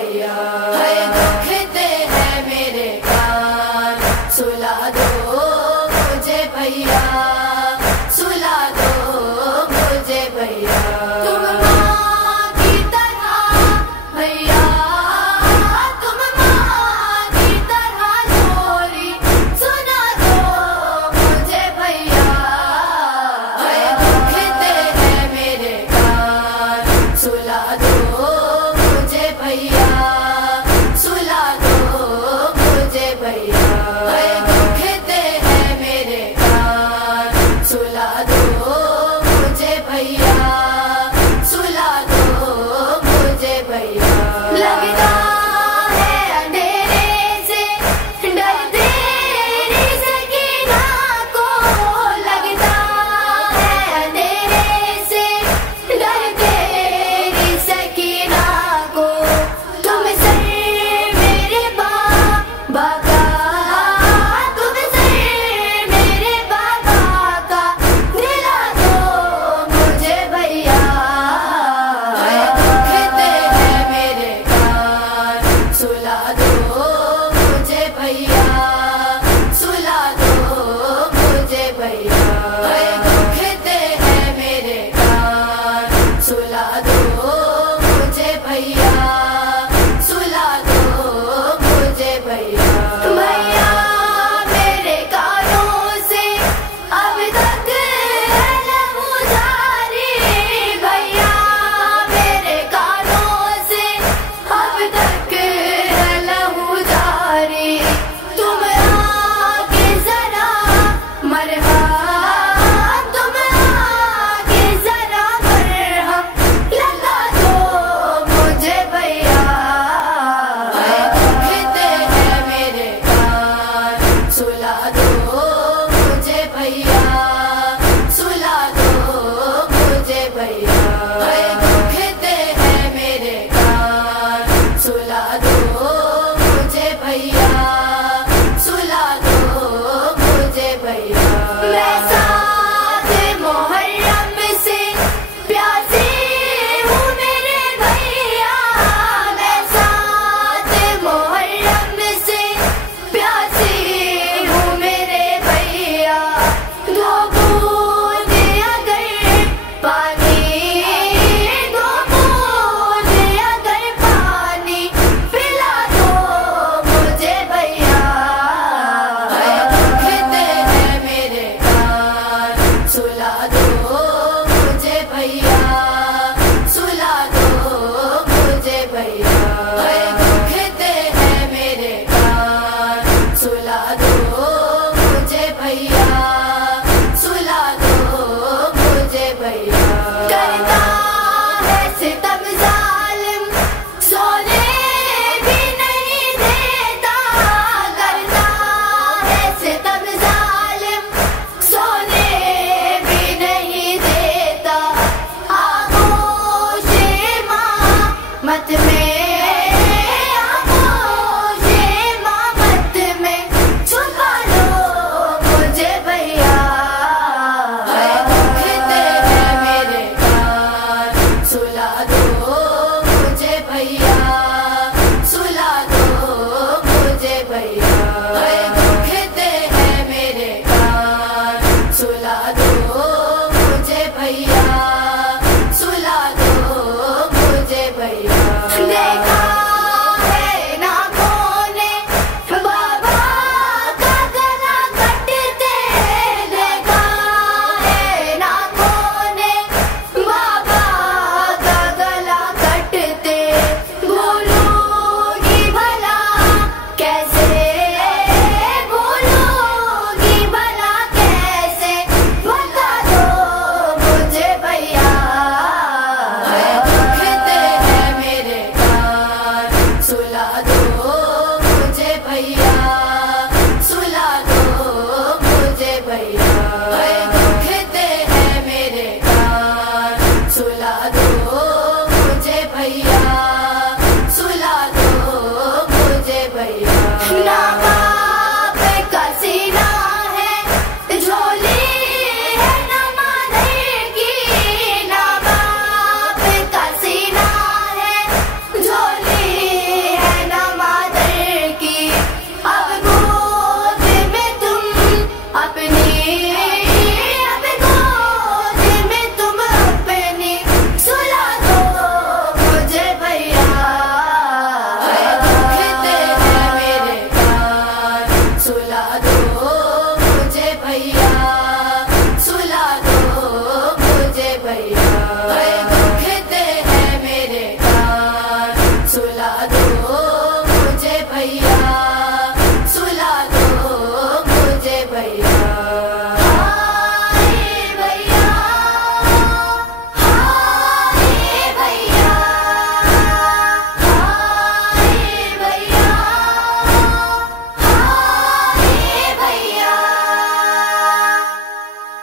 भैया। है दुखते हैं मेरे कान, सुला दो मुझे भैया, सुला दो मुझे भैया। तुम माँ की तरह भैया, तुम माँ की तरह लोरी सुना दो मुझे भैया। है दुखते हैं मेरे कान, सुला दो मुझे भैया, सुला दो मुझे भैया। है दुखते हैं मेरे कान, सुला दो मुझे भैया, सुला दो मुझे भैया। लगता है अंधेरे से डर तेरी सकीना को, लगता है अंधेरे से डर तेरी सकीना को। तुम सर मेरे बाबा का, तुम सर मेरे बाबा का दिला दो मुझे भैया। है दुखते हैं मेरे कान, सुला दो मुझे भैया, सुला दो मुझे भैया। है दुखते हैं मेरे कान, सुला दो मुझे भैया, सुला दो मुझे भैया। भैया मेरे कानों से अब तक है लहू जारी, भैया मेरे कानों से अब तक है लहू जारी। तुम आके जरा मरहम, तुम आके जरा मरहम लगा दो मुझे भैया। है दुखते हैं मेरे कान, सुला दो मुझे भैया, सुला दो मुझे भैया। है दुखते हैं मेरे कान, सुला दो मुझे भैया, सुला दो मुझे भैया। मैं साथ मुहर्रम से प्यासी हूँ मेरे भैया, मैं साथ मुहर्रम से प्यासी हूँ मेरे भैया। दो बूंद अगर पानी, दो बूंद अगर पानी पिला दो मुझे भैया। है दुखते हैं मेरे कान, सुला दो मुझे भैया, सुला दो मुझे भैया। है दुखते हैं मेरे कान, सुला दो मुझे भैया, सुला दो मुझे भैया। करता है सितम जालिम सोने भी नहीं देता, करता है सितम जालिम सोने भी नहीं देता। आगोश इमामत में ओ